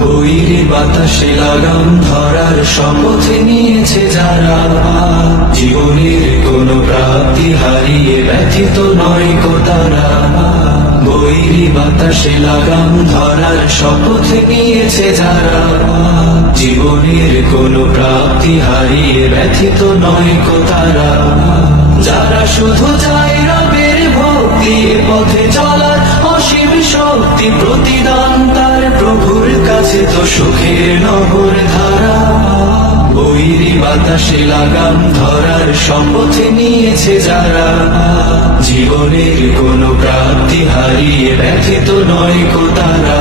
বৈরী বাতাসে লাগাম ধরার শপথ নিয়েছে যারা, জীবনের কোনো প্রাপ্তি হারিয়ে ব্যথিত নয় কো তারা। বৈরী বাতাসে লাগাম ধরার শপথ নিয়েছে যারা, জীবনের কোনো প্রাপ্তি হারিয়ে ব্যথিত নয় কো তারা। যারা শুধু চায় রবের ভক্তি, পথে চলার অসীম শক্তি, প্রতিদান তার প্রভুর কাছে তো সুখের নহর ধারা। বৈরী বাতাসে লাগাম ধরার শপথ নিয়েছে যারা, জীবনের কোনো প্রাপ্তি হারিয়ে ব্যথিত নয় কো তারা।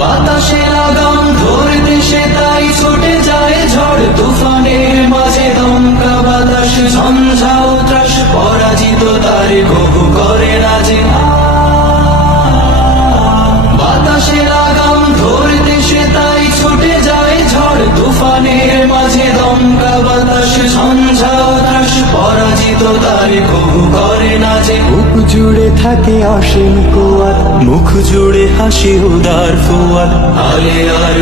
বাতাসে লাগাম ধরতে সে তাই ছুটে যায় ঝড় তুফানের মাঝে, দমকা বাতাস ঝঞ্ঝাও ত্রাস, পরাজিত তারে কবু করে না যে। বাতাসে লাগাম ধরতে সে তাই ছুটে যায় ঝড় তুফানের মাঝে, দমকা বাতাস ঝঞ্ঝাও ত্রাস, পরাজিত তারে কবু করে না যে। বুক জুড়ে থাকে অসীম কুয়াত, মুখ জুড়ে হাসি উদার ফুয়াত, আলে আর